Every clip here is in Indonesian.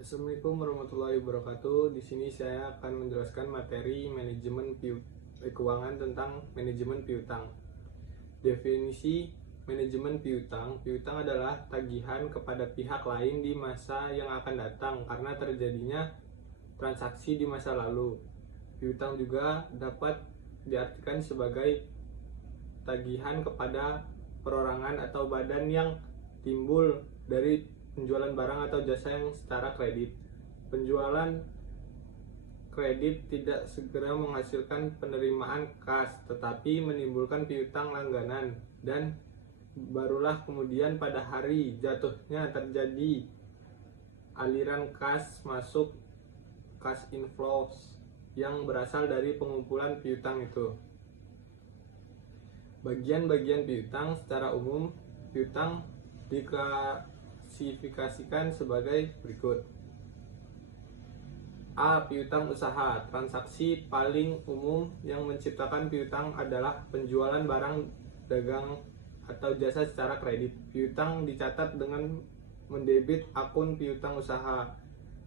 Assalamualaikum warahmatullahi wabarakatuh. Di sini saya akan menjelaskan materi manajemen keuangan tentang manajemen piutang. Definisi manajemen piutang. Piutang adalah tagihan kepada pihak lain di masa yang akan datang karena terjadinya transaksi di masa lalu. Piutang juga dapat diartikan sebagai tagihan kepada perorangan atau badan yang timbul dari penjualan barang atau jasa yang secara kredit. Penjualan kredit tidak segera menghasilkan penerimaan kas, tetapi menimbulkan piutang langganan, dan barulah kemudian pada hari jatuhnya terjadi aliran kas masuk, cash inflows yang berasal dari pengumpulan piutang itu. Bagian-bagian piutang secara umum, piutang diklasifikasikan sebagai berikut. A. Piutang usaha. Transaksi paling umum yang menciptakan piutang adalah penjualan barang dagang atau jasa secara kredit. Piutang dicatat dengan mendebit akun piutang usaha.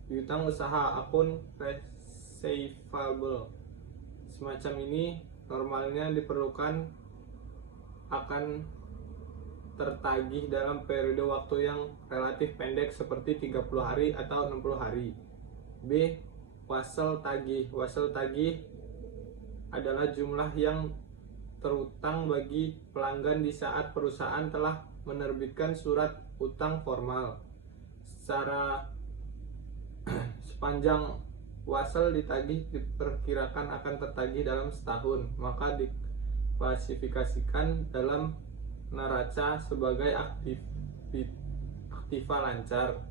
Piutang usaha akun receivable. Semacam ini normalnya diperlukan akan tertagih dalam periode waktu yang relatif pendek seperti 30 hari atau 60 hari. B. Wasel tagih. Wasel tagih adalah jumlah yang terutang bagi pelanggan di saat perusahaan telah menerbitkan surat utang formal. Sepanjang wasel ditagih diperkirakan akan tertagih dalam setahun, maka diklasifikasikan dalam neraca sebagai aktiva lancar.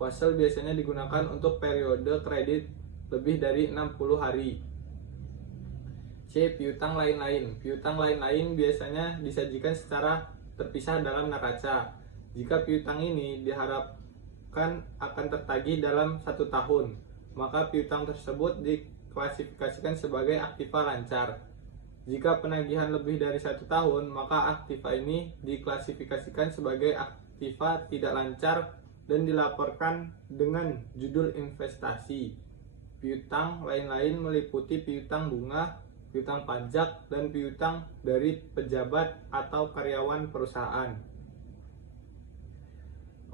Wasel biasanya digunakan untuk periode kredit lebih dari 60 hari. C. Piutang lain-lain. Piutang lain-lain biasanya disajikan secara terpisah dalam neraca. Jika piutang ini diharapkan akan tertagih dalam 1 tahun, maka piutang tersebut diklasifikasikan sebagai aktiva lancar. Jika penagihan lebih dari 1 tahun, maka aktiva ini diklasifikasikan sebagai aktiva tidak lancar dan dilaporkan dengan judul investasi. Piutang lain-lain meliputi piutang bunga, piutang pajak, dan piutang dari pejabat atau karyawan perusahaan.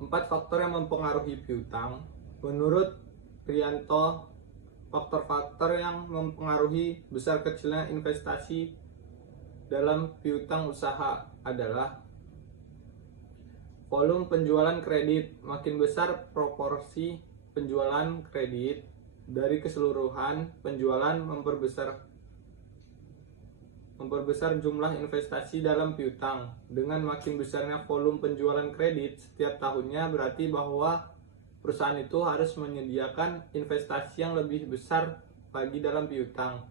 4 faktor yang mempengaruhi piutang. Menurut Prianto, faktor-faktor yang mempengaruhi besar kecilnya investasi dalam piutang usaha adalah volume penjualan kredit. Makin besar proporsi penjualan kredit dari keseluruhan penjualan, memperbesar jumlah investasi dalam piutang. Dengan makin besarnya volume penjualan kredit setiap tahunnya, berarti bahwa perusahaan itu harus menyediakan investasi yang lebih besar lagi dalam piutang.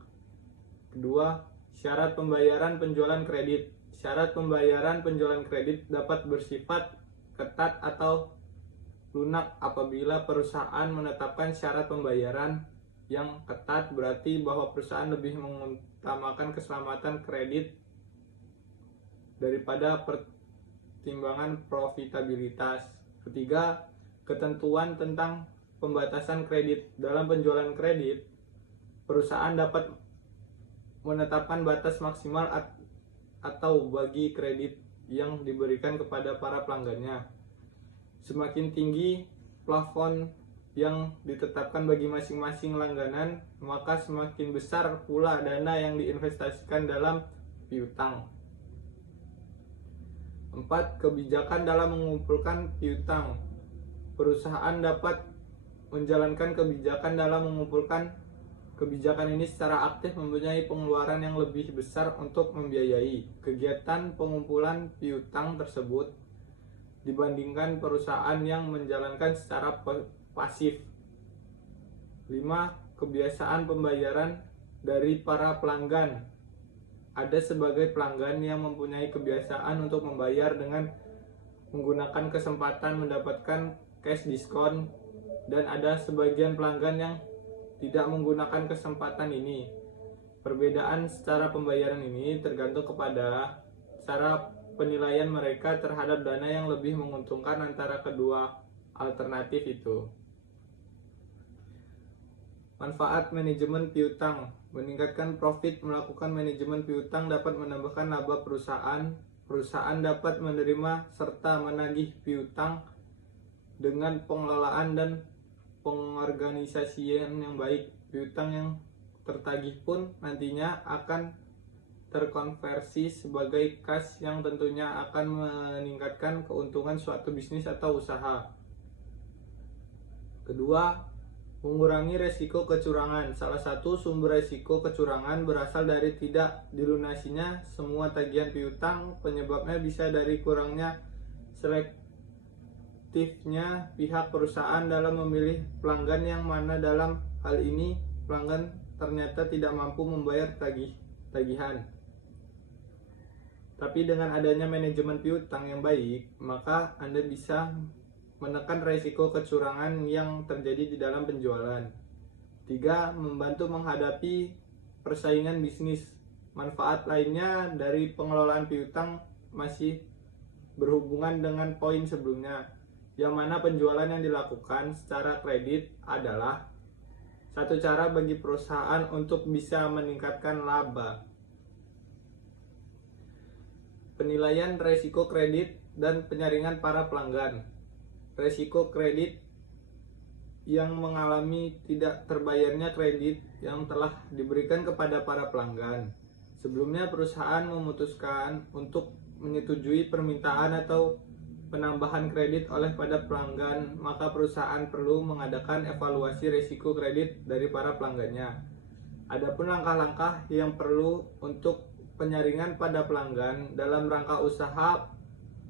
Kedua, syarat pembayaran penjualan kredit. Syarat pembayaran penjualan kredit dapat bersifat ketat atau lunak. Apabila perusahaan menetapkan syarat pembayaran yang ketat, berarti bahwa perusahaan lebih mengutamakan keselamatan kredit daripada pertimbangan profitabilitas. Ketiga, ketentuan tentang pembatasan kredit. Dalam penjualan kredit, perusahaan dapat menetapkan batas maksimal atau bagi kredit yang diberikan kepada para pelanggannya. Semakin tinggi plafon yang ditetapkan bagi masing-masing langganan, maka semakin besar pula dana yang diinvestasikan dalam piutang. 4. Kebijakan dalam mengumpulkan piutang. Perusahaan dapat menjalankan kebijakan dalam mengumpulkan kebijakan ini secara aktif, mempunyai pengeluaran yang lebih besar untuk membiayai kegiatan pengumpulan piutang tersebut dibandingkan perusahaan yang menjalankan secara pasif. 5. Kebiasaan pembayaran dari para pelanggan. Ada sebagai pelanggan yang mempunyai kebiasaan untuk membayar dengan menggunakan kesempatan mendapatkan cash diskon, dan ada sebagian pelanggan yang tidak menggunakan kesempatan ini. Perbedaan secara pembayaran ini tergantung kepada cara penilaian mereka terhadap dana yang lebih menguntungkan antara kedua alternatif itu. Manfaat manajemen piutang: meningkatkan profit. Melakukan manajemen piutang dapat menambahkan laba perusahaan. Perusahaan dapat menerima serta menagih piutang dengan pengelolaan dan pengorganisasian yang baik. Piutang yang tertagih pun nantinya akan terkonversi sebagai kas yang tentunya akan meningkatkan keuntungan suatu bisnis atau usaha. Kedua, mengurangi resiko kecurangan. Salah satu sumber resiko kecurangan berasal dari tidak dilunasinya semua tagihan piutang. Penyebabnya bisa dari kurangnya selektifnya pihak perusahaan dalam memilih pelanggan, yang mana dalam hal ini pelanggan ternyata tidak mampu membayar tagihan. Tapi dengan adanya manajemen piutang yang baik, maka Anda bisa menekan resiko kecurangan yang terjadi di dalam penjualan. 3. Membantu menghadapi persaingan bisnis. Manfaat lainnya dari pengelolaan piutang masih berhubungan dengan poin sebelumnya, yang mana penjualan yang dilakukan secara kredit adalah satu cara bagi perusahaan untuk bisa meningkatkan laba. Penilaian resiko kredit dan penyaringan para pelanggan. Resiko kredit yang mengalami tidak terbayarnya kredit yang telah diberikan kepada para pelanggan. Sebelumnya perusahaan memutuskan untuk menyetujui permintaan atau penambahan kredit oleh pada pelanggan, maka perusahaan perlu mengadakan evaluasi resiko kredit dari para pelanggannya. Adapun langkah-langkah yang perlu untuk penyaringan pada pelanggan dalam rangka usaha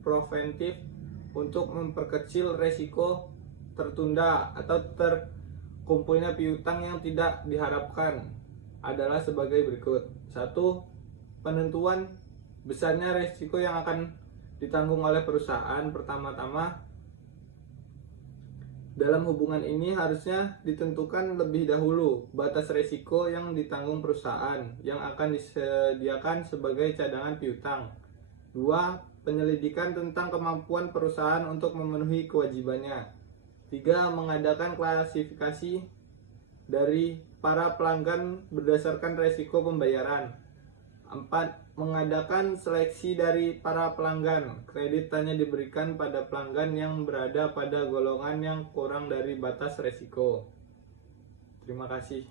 preventif untuk memperkecil resiko tertunda atau terkumpulnya piutang yang tidak diharapkan adalah sebagai berikut. 1. Penentuan besarnya resiko yang akan ditanggung oleh perusahaan. Pertama-tama, dalam hubungan ini harusnya ditentukan lebih dahulu batas resiko yang ditanggung perusahaan yang akan disediakan sebagai cadangan piutang. 2. Penyelidikan tentang kemampuan perusahaan untuk memenuhi kewajibannya. 3. Mengadakan klasifikasi dari para pelanggan berdasarkan resiko pembayaran. 4. Mengadakan seleksi dari para pelanggan. Kredit hanya diberikan pada pelanggan yang berada pada golongan yang kurang dari batas resiko. Terima kasih.